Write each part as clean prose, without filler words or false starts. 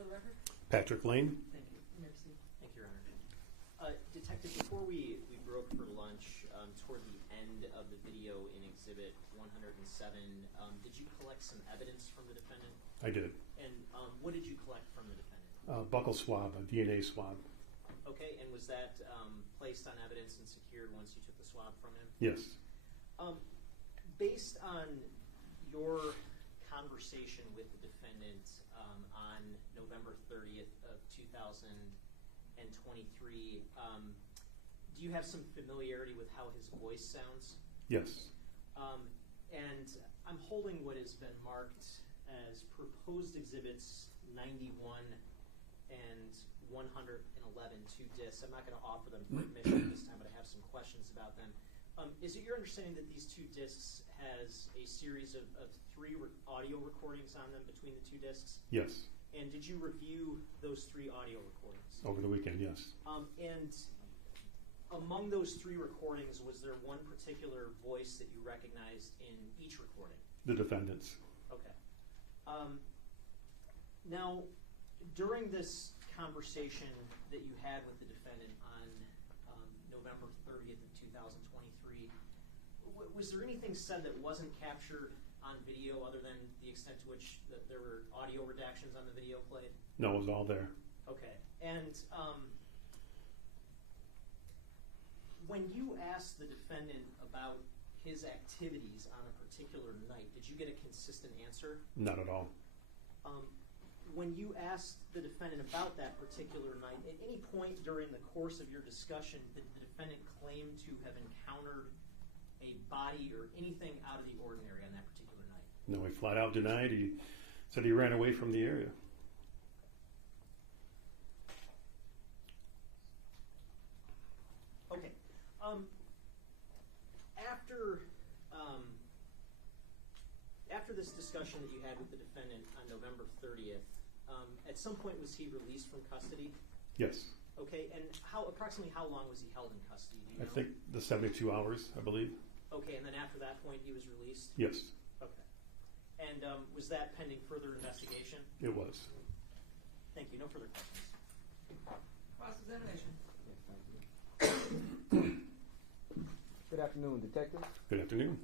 for the record? Patrick Lane. Thank you. Merci. Thank you, Your Honor. Detective, before we broke for lunch, toward the end of the video in Exhibit 107, did you collect some evidence from the defendant? I did. And what did you collect from the defendant? Buccal swab, a DNA swab. Okay, and was that placed on evidence and secured once you took the swab from him? Yes. Based on your conversation with the defendant on November 30th of 2023, do you have some familiarity with how his voice sounds? Yes. And I'm holding what has been marked as proposed exhibits 91 and 111, two discs. I'm not going to offer them for admission this time, but I have some questions about them. Is it your understanding that these two discs has a series of three audio recordings on them between the two discs? Yes. And did you review those three audio recordings? Over the weekend, yes. And among those three recordings, was there one particular voice that you recognized in each recording? The defendant's. Okay. Now, during this conversation that you had with the defendant on November 30th of 2023, was there anything said that wasn't captured on video other than the extent to which there were audio redactions on the video played? No, it was all there. Okay. And when you asked the defendant about his activities on a particular night, did you get a consistent answer? Not at all. When you asked the defendant about that particular night, at any point during the course of your discussion, did the defendant claim to have encountered a body or anything out of the ordinary on that particular night? No, he flat out denied. He said he ran away from the area. Okay. After this discussion that you had with the defendant on November 30th, at some point was he released from custody? Yes. Okay, and approximately how long was he held in custody? Do you know? I think the 72 hours, I believe. Okay, and then after that point he was released? Yes. Okay. And was that pending further investigation? It was. Thank you. No further questions. Cross-examination. Good afternoon, Detective. Good afternoon.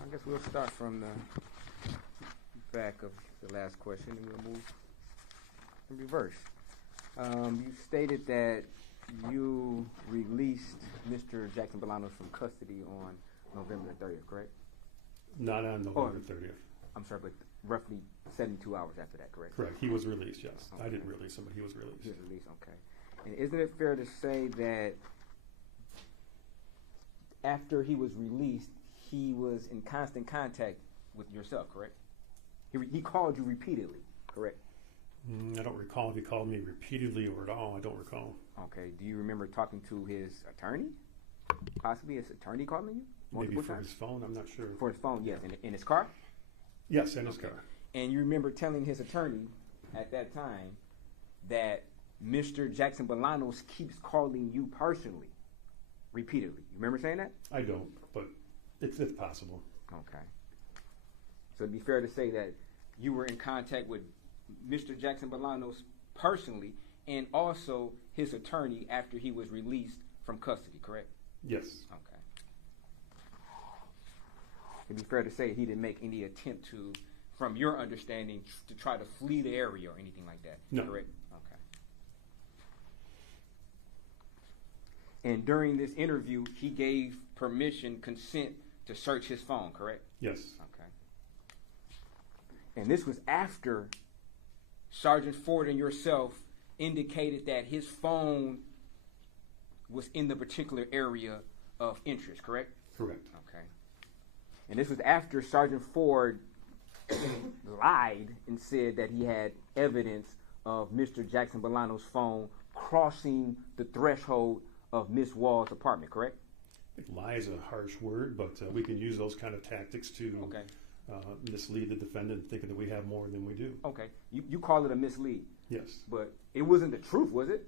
I guess we'll start from the back of the last question and we'll move in reverse. You stated that you released Mr. Jackson-Bolanos from custody on November the 30th, correct? Not on November 30th. I'm sorry, but roughly 72 hours after that, correct? Correct. He was released, yes. Okay. I didn't release him, but he was released. He was released, okay. And isn't it fair to say that after he was released, he was in constant contact with yourself, correct? He called you repeatedly, correct? I don't recall if he called me repeatedly or at all. I don't recall. Okay. Do you remember talking to his attorney? Possibly his attorney calling you? Maybe Multiple for times? his phone. I'm not sure. For his phone, yes. In his car? Yes, in his Okay. car. And you remember telling his attorney at that time that Mr. Jackson-Bolanos keeps calling you personally, repeatedly. You remember saying that? I don't, but it's possible. Okay. So it'd be fair to say that you were in contact with Mr. Jackson-Bolanos personally and also his attorney after he was released from custody, correct? Yes. Okay. It'd be fair to say he didn't make any attempt to, from your understanding, to try to flee the area or anything like that, No. correct? Okay. And during this interview, he gave permission, consent to search his phone, correct? Yes. Okay. And this was after Sergeant Ford and yourself indicated that his phone was in the particular area of interest, correct? Correct. Okay. And this was after Sergeant Ford lied and said that he had evidence of Mr. Jackson-Bolanos' phone crossing the threshold of Miss Wall's apartment, correct? I think lie is a harsh word, but we can use those kind of tactics to Okay. Mislead the defendant, thinking that we have more than we do. Okay. You call it a mislead, Yes. but it wasn't the truth, was it?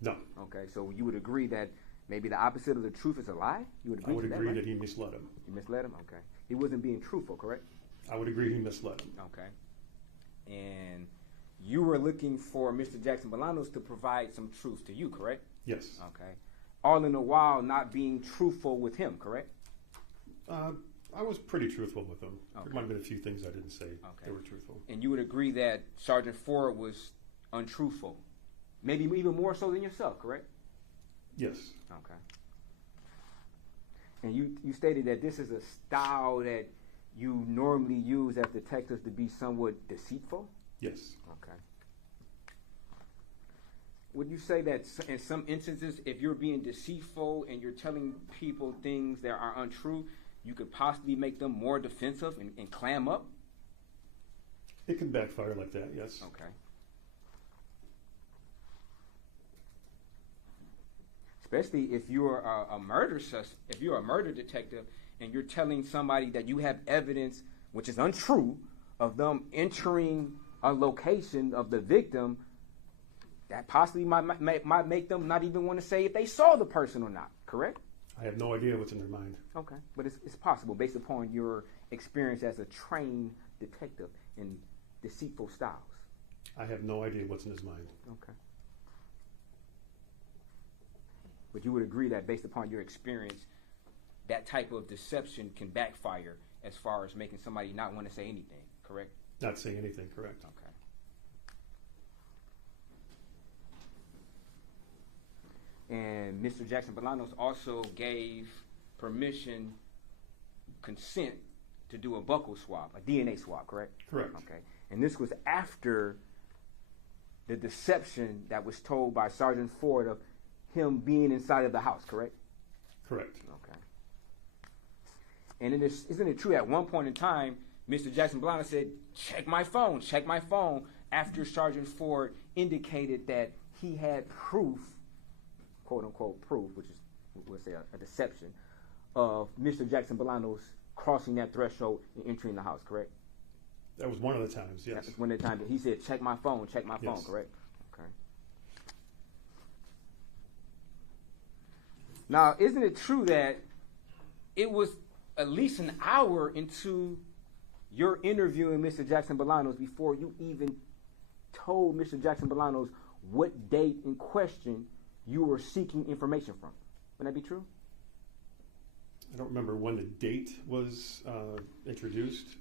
No. Okay, so you would agree that Maybe the opposite of the truth is a lie? You would agree I would to that, agree right? that he misled him. You misled him? Okay. He wasn't being truthful, correct? I would agree he misled him. Okay. And you were looking for Mr. Jackson-Bolanos to provide some truth to you, correct? Yes. Okay. All in the while not being truthful with him, correct? I was pretty truthful with him. Okay. There might have been a few things I didn't say Okay. that were truthful. And you would agree that Sergeant Ford was untruthful, maybe even more so than yourself, correct? Yes. Okay. And you stated that this is a style that you normally use as detectives to be somewhat deceitful? Yes. Okay. Would you say that in some instances, if you're being deceitful and you're telling people things that are untrue, you could possibly make them more defensive and clam up? It can backfire like that, yes. Okay. Especially if you're a murder detective and you're telling somebody that you have evidence, which is untrue, of them entering a location of the victim, that possibly might make them not even want to say if they saw the person or not, correct? I have no idea what's in their mind. Okay, but it's possible based upon your experience as a trained detective in deceitful styles. I have no idea what's in his mind. Okay. But you would agree that based upon your experience, that type of deception can backfire as far as making somebody not want to say anything, correct? Not saying anything, correct. Okay. And Mr. Jackson-Bolanos also gave consent to do a buccal swab, a DNA swab, correct? Correct. Okay. And this was after the deception that was told by Sergeant Ford of him being inside of the house, correct? Correct. Okay. And isn't it true at one point in time, Mr. Jackson-Bolanos said, check my phone, after Sergeant Ford indicated that he had proof, quote unquote proof, which is, we'll say a deception, of Mr. Jackson-Bolanos crossing that threshold and entering the house, correct? That was one of the times, yes. That was one of the times that he said, check my phone, Yes. correct? Okay. Now, isn't it true that it was at least an hour into your interviewing Mr. Jackson-Bolanos before you even told Mr. Jackson-Bolanos what date in question you were seeking information from? Wouldn't that be true? I don't remember when the date was introduced.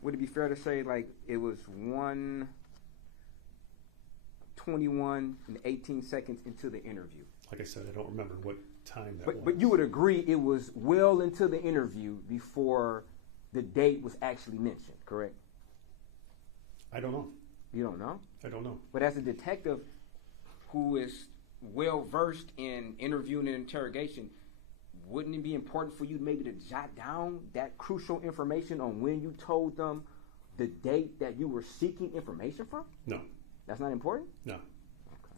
Would it be fair to say like it was 1:21 and 18 seconds into the interview? Like I said, I don't remember what time that was. But you would agree it was well into the interview before the date was actually mentioned, correct? I don't know. You don't know? I don't know. But as a detective who is well versed in interviewing and interrogation, wouldn't it be important for you maybe to jot down that crucial information on when you told them the date that you were seeking information from? No. That's not important? No. Okay.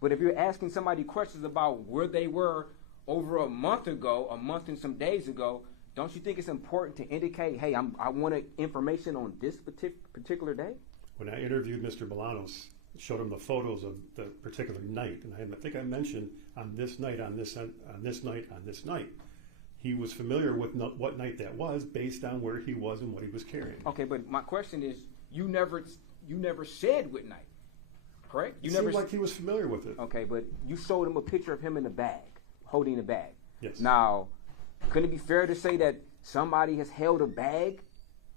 But if you're asking somebody questions about where they were over a month and some days ago, don't you think it's important to indicate, hey, I wanted information on this particular day? When I interviewed Mr. Bolanos, showed him the photos of the particular night, and I think I mentioned on this night, he was familiar with what night that was based on where he was and what he was carrying. Okay, but my question is, you never said what night, correct? It seemed like he was familiar with it. Okay, but you showed him a picture of him in a bag, holding a bag. Yes. Now, couldn't it be fair to say that somebody has held a bag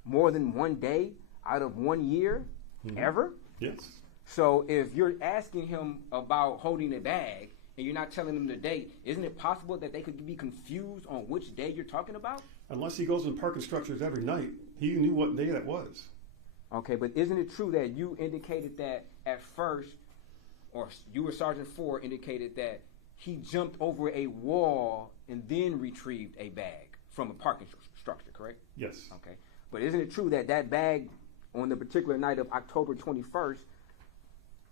more than one day out of 1 year, ever? Yes. So if you're asking him about holding a bag and you're not telling him the date, isn't it possible that they could be confused on which day you're talking about? Unless he goes in parking structures every night, he knew what day that was. Okay, but isn't it true that you indicated that at first, or you or Sergeant Ford indicated that he jumped over a wall and then retrieved a bag from a parking structure, correct? Yes. Okay, but isn't it true that that bag on the particular night of October 21st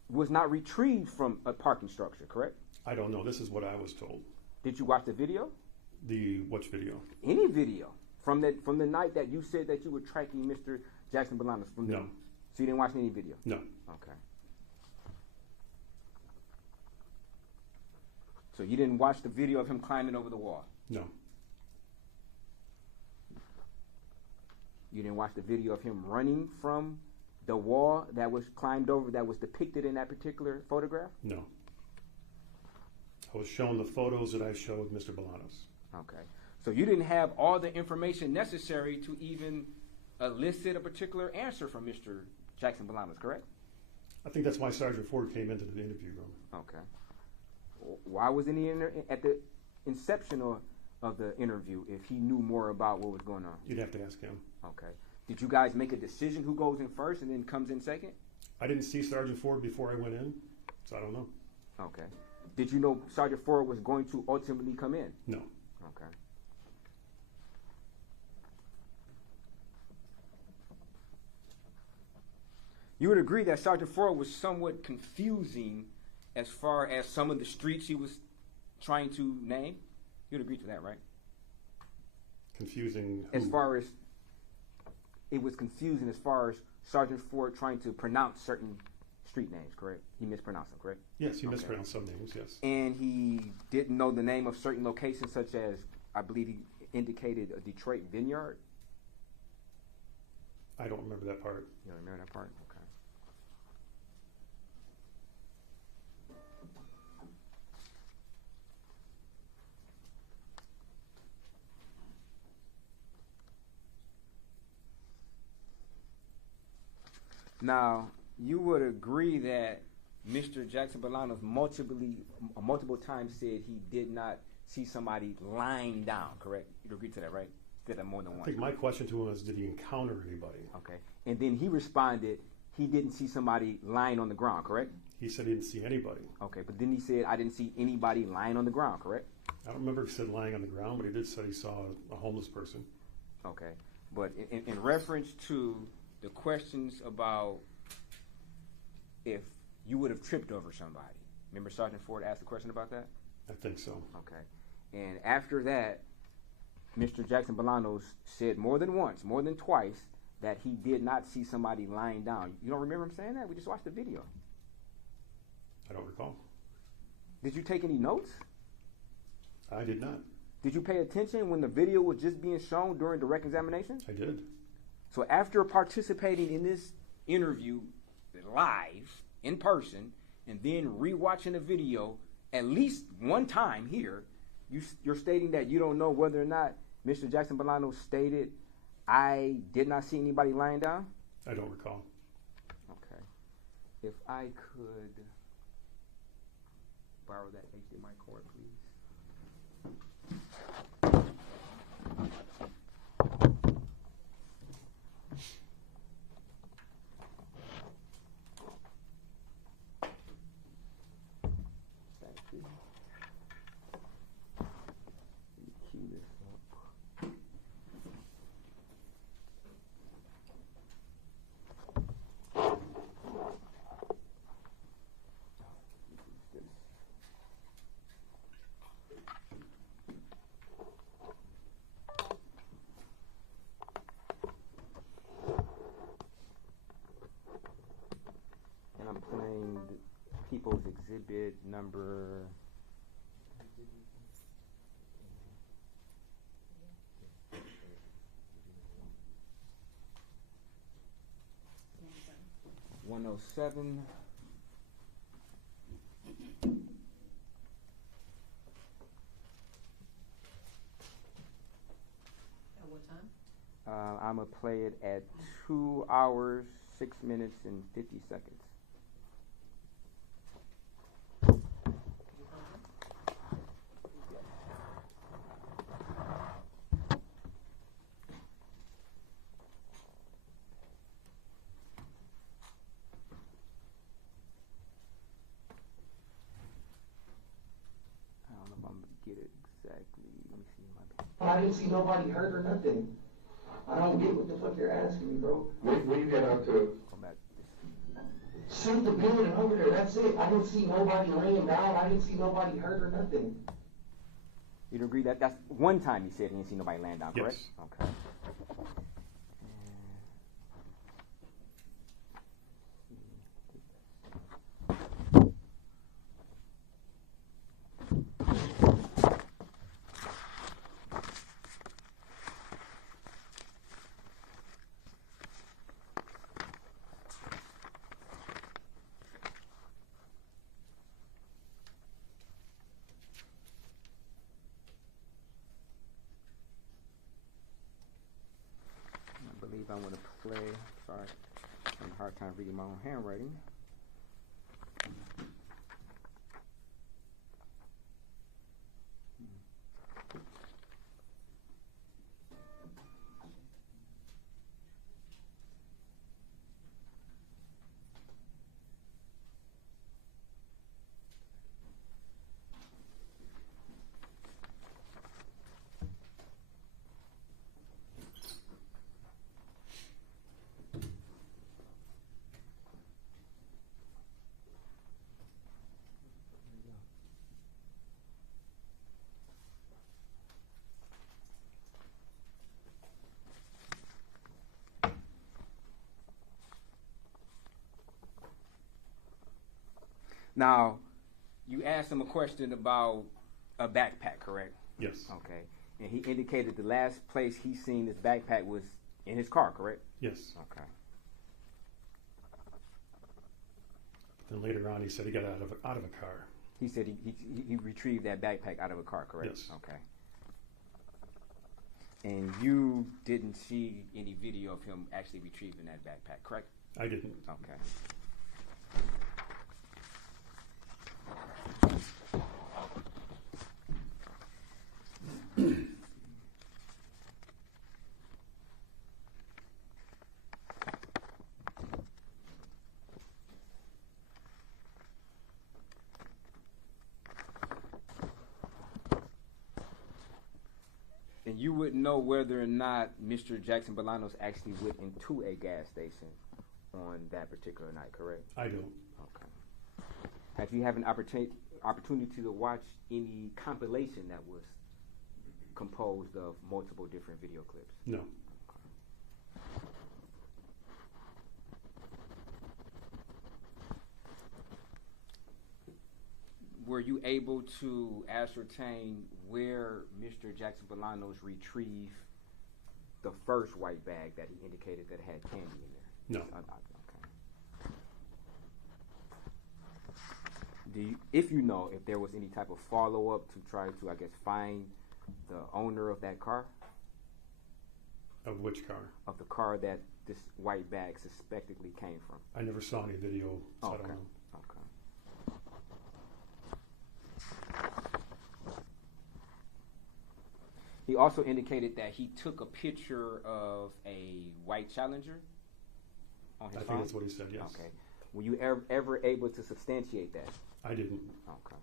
was not retrieved from a parking structure, correct? I don't know. This is what I was told. Did you watch the video? Which video? Any video from the night that you said that you were tracking Mr. Jackson-Bolanos from? No. So you didn't watch any video? No. Okay. So you didn't watch the video of him climbing over the wall? No. You didn't watch the video of him running from the wall that was climbed over that was depicted in that particular photograph? No. I was shown the photos that I showed Mr. Bolanos. Okay. So you didn't have all the information necessary to even elicit a particular answer from Mr. Jackson-Bolanos, correct? I think that's why Sergeant Ford came into the interview room. Okay. Why wasn't he at the inception of the interview if he knew more about what was going on? You'd have to ask him. Okay. Did you guys make a decision who goes in first and then comes in second? I didn't see Sergeant Ford before I went in, so I don't know. Okay. Did you know Sergeant Ford was going to ultimately come in? No. Okay. You would agree that Sergeant Ford was somewhat confusing as far as some of the streets he was trying to name? You'd agree to that, right? Confusing who? As far as it was confusing as far as Sergeant Ford trying to pronounce certain street names, correct? He mispronounced them, correct? Yes, he mispronounced some names, yes. And he didn't know the name of certain locations, such as, I believe he indicated a Detroit Vineyard. I don't remember that part. You don't remember that part? Okay. Now, you would agree that Mr. Jackson-Bolanos multiple times said he did not see somebody lying down, correct? You'd agree to that, right? Said that more than once. I think my question to him was, did he encounter anybody? Okay. And then he responded, he didn't see somebody lying on the ground, correct? He said he didn't see anybody. Okay, but then he said, I didn't see anybody lying on the ground, correct? I don't remember if he said lying on the ground, but he did say he saw a homeless person. Okay. But in reference to the questions about if you would have tripped over somebody, remember Sergeant Ford asked a question about that? I think so. Okay. And after that, Mr. Jackson-Bolanos said more than once, more than twice, that he did not see somebody lying down. You don't remember him saying that? We just watched the video. I don't recall. Did you take any notes? I did not. Did you pay attention when the video was just being shown during direct examination? I did. So after participating in this interview live, in person, and then rewatching the video at least one time here, you're stating that you don't know whether or not Mr. Jackson-Bolanos stated, I did not see anybody lying down? I don't recall. Okay. If I could borrow that HDMI cord, please. I'm playing People's Exhibit number 107. At what time? I'm going to play it at 2 hours, 6 minutes, and 50 seconds. Get it exactly. Let me see my. I didn't see nobody hurt or nothing. I don't get what the fuck you're asking me, bro. What do you get out to? Come back. Shoot the building over there. That's it. I didn't see nobody laying down. I didn't see nobody hurt or nothing. You'd agree that that's one time you said you didn't see nobody laying down, correct? Yes. Okay. I want to play. Sorry, I'm having a hard time reading my own handwriting. Now, you asked him a question about a backpack, correct? Yes. Okay. And he indicated the last place he seen this backpack was in his car, correct? Yes. Okay. Then later on, he said he got out of a car. He said he retrieved that backpack out of a car, correct? Yes. Okay. And you didn't see any video of him actually retrieving that backpack, correct? I didn't. Okay. And you wouldn't know whether or not Mr. Jackson-Bolanos actually went into a gas station on that particular night, correct? I don't. Okay. Have you had an opportunity to watch any compilation that was composed of multiple different video clips? No. Were you able to ascertain where Mr. Jackson-Bolanos retrieved the first white bag that he indicated that had candy in there? No. Okay. If you know if there was any type of follow-up to try to, I guess, find the owner of that car? Of which car? Of the car that this white bag suspectedly came from. I never saw any video, so I don't know. Okay. He also indicated that he took a picture of a white Challenger on his phone? I think that's what he said, yes. Okay. Were you ever able to substantiate that? I didn't. Okay.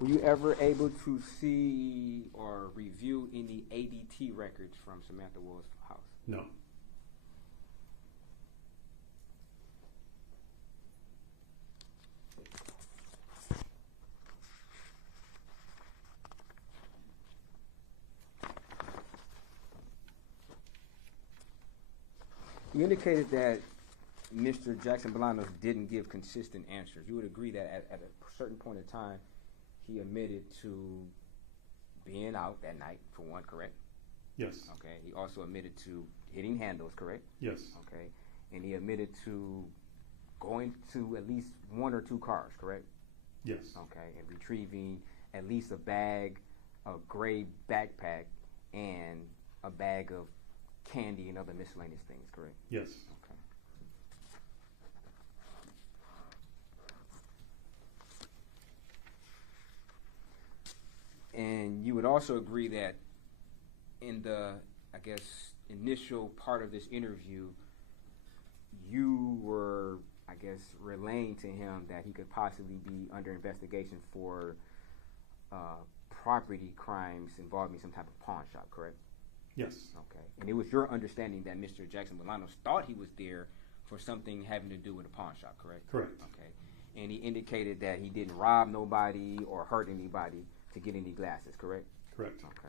Were you ever able to see or review any ADT records from Samantha Woll's house? No. You indicated that Mr. Jackson-Bolanos didn't give consistent answers. You would agree that at a certain point in time, he admitted to being out that night, for one, correct? Yes. Okay. He also admitted to hitting handles, correct? Yes. Okay. And he admitted to going to at least one or two cars, correct? Yes. Okay. And retrieving at least a bag, a gray backpack, and a bag of candy and other miscellaneous things, correct? Yes. Okay. And you would also agree that in the, I guess, initial part of this interview, you were, I guess, relaying to him that he could possibly be under investigation for property crimes involving some type of pawn shop, correct? Yes. Okay. And it was your understanding that Mr. Jackson-Bolanos thought he was there for something having to do with a pawn shop, correct? Correct. Okay. and he indicated that he didn't rob nobody or hurt anybody to get any glasses, correct? Correct. Okay.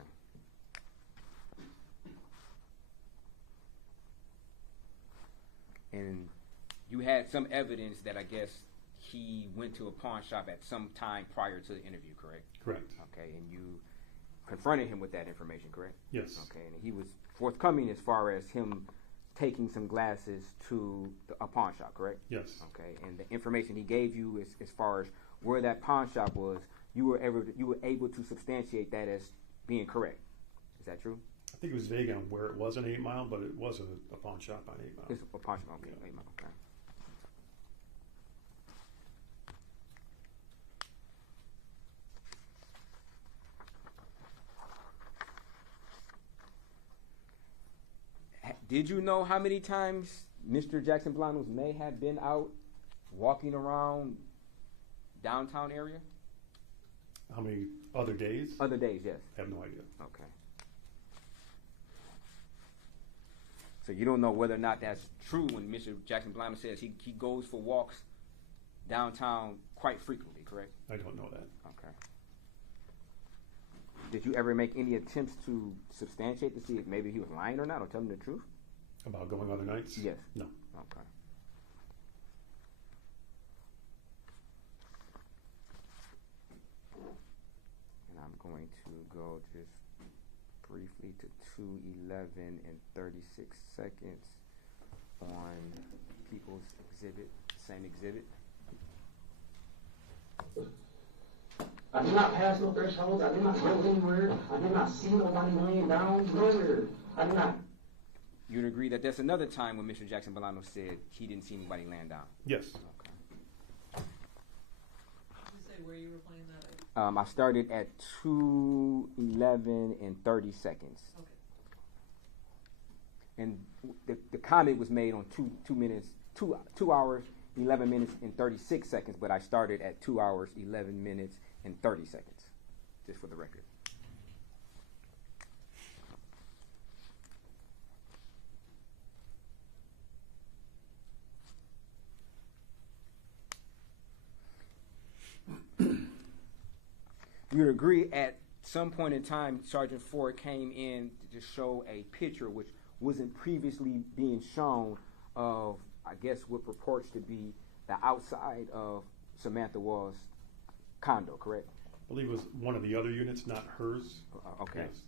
And you had some evidence that I guess he went to a pawn shop at some time prior to the interview, correct? Correct. Okay, and you confronted him with that information, correct? Yes. Okay, and he was forthcoming as far as him taking some glasses to a pawn shop, correct? Yes. Okay, and the information he gave you as far as where that pawn shop was, you were able to substantiate that as being correct. Is that true? I think it was vague on where it was on 8 Mile, but it was a pawn shop on 8 Mile. It's a pawn shop, okay, Yeah. 8 Mile, okay. Did you know how many times Mr. Jackson-Bolanos may have been out walking around downtown area? How many other days? Other days, yes. I have no idea. Okay. So you don't know whether or not that's true when Mr. Jackson-Bolanos says he goes for walks downtown quite frequently, correct? I don't know that. Okay. Did you ever make any attempts to substantiate to see if maybe he was lying or not, or telling the truth? About going other nights? Yes. No. Okay. And I'm going to go just briefly to 2:11 and 36 seconds on People's Exhibit, same exhibit. I did not pass no thresholds. I did not go anywhere. I did not see nobody laying down. Nowhere. I did not. You'd agree that there's another time when Mr. Jackson-Bolanos said he didn't see anybody laying down. Yes. Okay. Did you say where you were playing that at? I started at 2:11 and 30 seconds. Okay. And the comment was made on 2 hours, 11 minutes and 36 seconds, but I started at 2 hours, 11 minutes and 30 seconds, just for the record. You'd agree at some point in time, Sergeant Ford came in to show a picture which wasn't previously being shown of, I guess, what purports to be the outside of Samantha Woll's condo, correct? I believe it was one of the other units, not hers. Okay. Yes.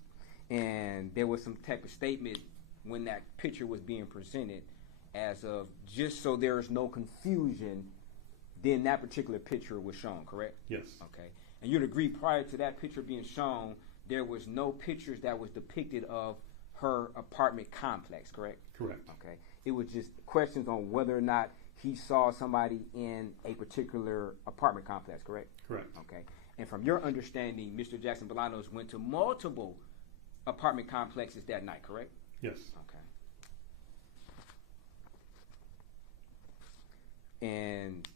And there was some type of statement when that picture was being presented as of, just so there's no confusion, then that particular picture was shown, correct? Yes. Okay. And you'd agree prior to that picture being shown, there was no pictures that was depicted of her apartment complex, correct? Correct. Okay. It was just questions on whether or not he saw somebody in a particular apartment complex, correct? Correct. Okay. And from your understanding, Mr. Jackson-Bolanos went to multiple apartment complexes that night, correct? Yes. Okay. And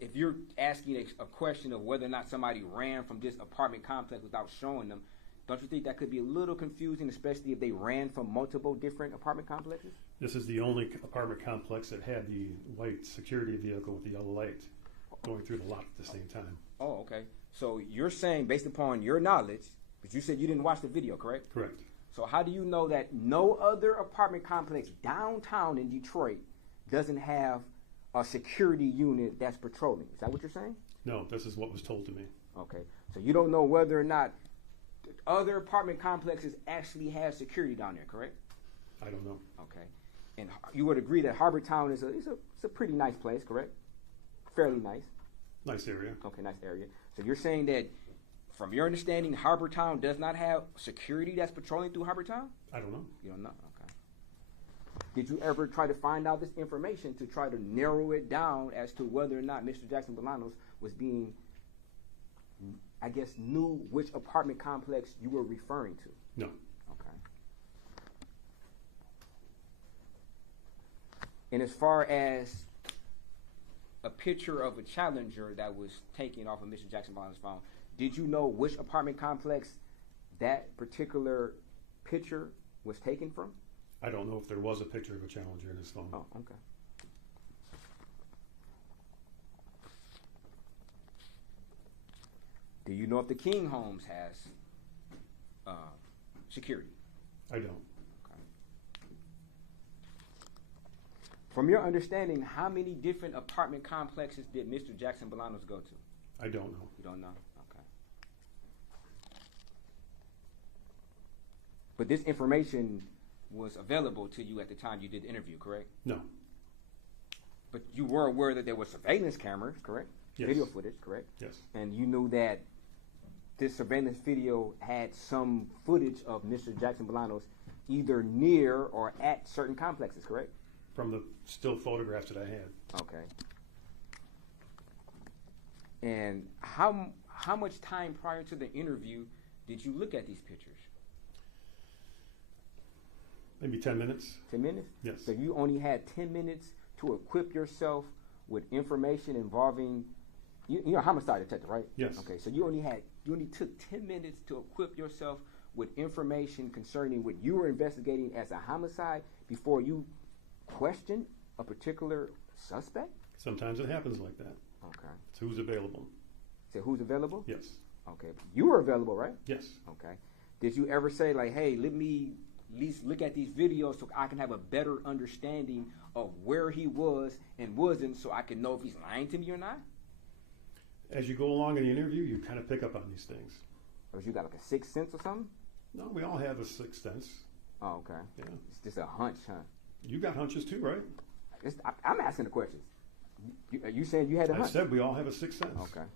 if you're asking a question of whether or not somebody ran from this apartment complex without showing them, don't you think that could be a little confusing, especially if they ran from multiple different apartment complexes? This is the only apartment complex that had the white security vehicle with the yellow light going through the lot at the same time. Oh, okay. So you're saying, based upon your knowledge, but you said you didn't watch the video, correct? Correct. So how do you know that no other apartment complex downtown in Detroit doesn't have a security unit that's patrolling? Is that what you're saying? No, this is what was told to me. Okay. So you don't know whether or not other apartment complexes actually have security down there, correct? I don't know. Okay. And you would agree that Harbortown is a pretty nice place, correct? Fairly nice. Nice area. Okay, nice area. So you're saying that, from your understanding, Harbortown does not have security that's patrolling through Harbortown? I don't know. You don't know? Okay. Did you ever try to find out this information to try to narrow it down as to whether or not Mr. Jackson-Bolanos was being, I guess, knew which apartment complex you were referring to? No. Okay. And as far as a picture of a Challenger that was taken off of Mr. Jackson-Bolanos' phone, did you know which apartment complex that particular picture was taken from? I don't know if there was a picture of a Challenger in his phone. Oh, okay. know if the King Homes has security? I don't. Okay. From your understanding, how many different apartment complexes did Mr. Jackson-Bolanos go to? I don't know. You don't know? Okay. But this information was available to you at the time you did the interview, correct? No. But you were aware that there were surveillance cameras, correct? Yes. Video footage, correct? Yes. And you knew that this surveillance video had some footage of Mr. Jackson-Bolanos either near or at certain complexes, correct? From the still photographs that I had. Okay. And how much time prior to the interview did you look at these pictures? Maybe 10 minutes. 10 minutes? Yes. So you only had 10 minutes to equip yourself with information involving, you're a homicide detective, right? Yes. Okay, so you only took 10 minutes to equip yourself with information concerning what you were investigating as a homicide before you questioned a particular suspect? Sometimes it happens like that. Okay. It's who's available. So who's available? Yes. Okay. You were available, right? Yes. Okay. Did you ever say, like, hey, let me at least look at these videos so I can have a better understanding of where he was and wasn't, so I can know if he's lying to me or not? As you go along in the interview, you kind of pick up on these things. Or you got like a sixth sense or something? No, we all have a sixth sense. Oh, okay. Yeah. It's just a hunch, huh? You got hunches too, right? I'm asking the questions. Are you saying you had a hunch? I said we all have a sixth sense. Okay.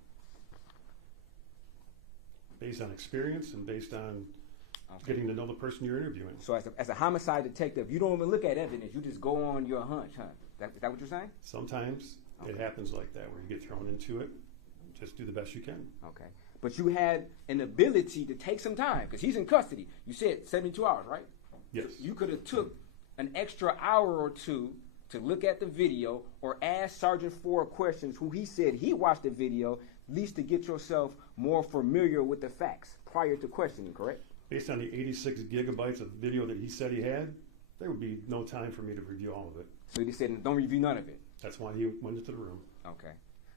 Based on experience and based on getting to know the person you're interviewing. So as a homicide detective, you don't even look at evidence. You just go on your hunch, huh? Is that what you're saying? Sometimes it happens like that, where you get thrown into it. Just do the best you can. Okay. But you had an ability to take some time, because he's in custody. You said 72 hours, right? Yes. You could have took an extra hour or two to look at the video or ask Sergeant Ford questions, who he said he watched the video, at least to get yourself more familiar with the facts prior to questioning, correct? Based on the 86 gigabytes of video that he said he had, there would be no time for me to review all of it. So he said, don't review none of it. That's why he went into the room. Okay.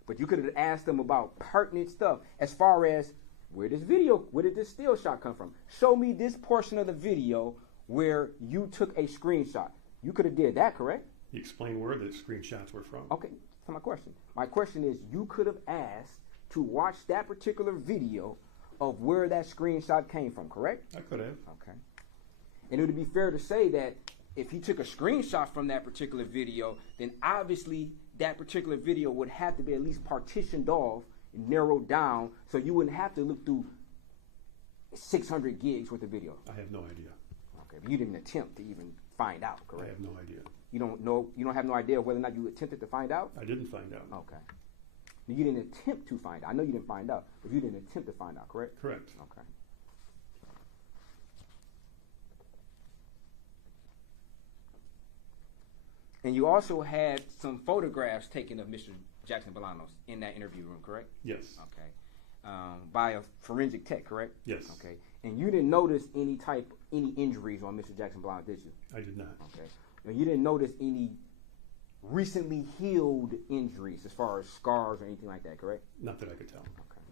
But you could have asked them about pertinent stuff as far as, where did this still shot come from? Show me this portion of the video where you took a screenshot. You could have did that, correct? He explained where the screenshots were from. Okay, that's my question. My question is, you could have asked to watch that particular video of where that screenshot came from, correct? I could have. Okay. And it would be fair to say that if he took a screenshot from that particular video, then obviously that particular video would have to be at least partitioned off and narrowed down, so you wouldn't have to look through 600 gigs worth of video. I have no idea. Okay, but you didn't attempt to even find out, correct? I have no idea. You don't have no idea whether or not you attempted to find out? I didn't find out. Okay. You didn't attempt to find out. I know you didn't find out, but you didn't attempt to find out, correct? Correct. Okay. And you also had some photographs taken of Mr. Jackson-Bolanos in that interview room, correct? Yes. Okay. By a forensic tech, correct? Yes. Okay. And you didn't notice any injuries on Mr. Jackson-Bolanos, did you? I did not. Okay. And you didn't notice any recently healed injuries as far as scars or anything like that, correct? Not that I could tell. Okay.